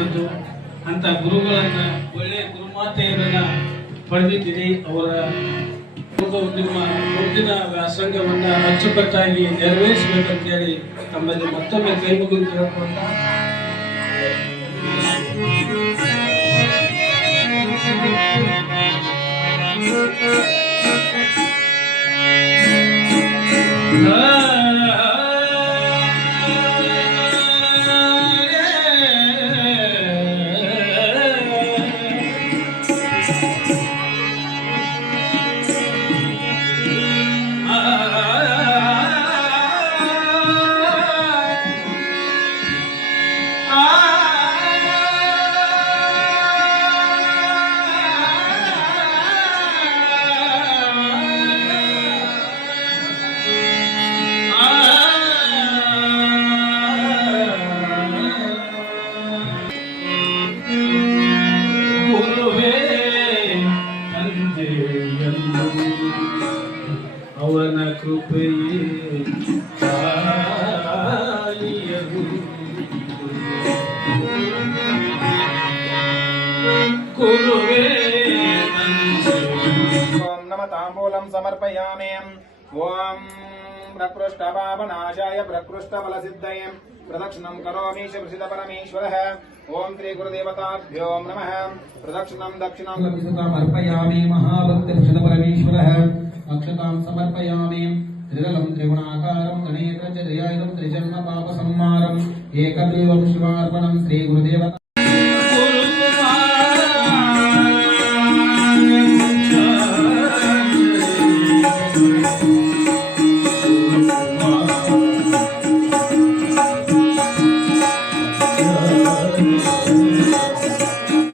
ಮಾಡಿದ್ದು ಅಂತ ಗುರುಗಳನ್ನ ಒಳ್ಳೆಯ ಗುರುಮಾತೆಯರನ್ನ ಪಡೆದಿದ್ದೀರಿ. ಅವರ ನಿಮ್ಮ ಮುಂದಿನ ವ್ಯಾಸಂಗವನ್ನ ಅಚ್ಚುಕಟ್ಟಾಗಿ ನೆರವೇರಿಸಬೇಕಂತ ಹೇಳಿ ತಮ್ಮಲ್ಲಿ ಮತ್ತೊಮ್ಮೆ ಕೈ ಮುಗಿದು ಕೇಳ್ಕೊಂಡ ಗುರುವೇ पवन कृपये नमतांबूलम समर्पयामे ओम प्रकृष्ट पावनाशाय प्रकृष्ट फल सिद्धये प्रदक्षिणं करोमि श्री प्रसिद्ध परमेश्वरः ओम श्री गुरुदेवताभ्यो नमः। प्रदक्षिणं दक्षिणं समर्पयामे महाभक्त అక్షతాం సమర్పయామి త్రిదలం త్రిగుణాకారం గణేత్రం చ త్రిజన్మ పాప సంహారం ఏకదేవం శివార్పణం శ్రీ గురుదేవ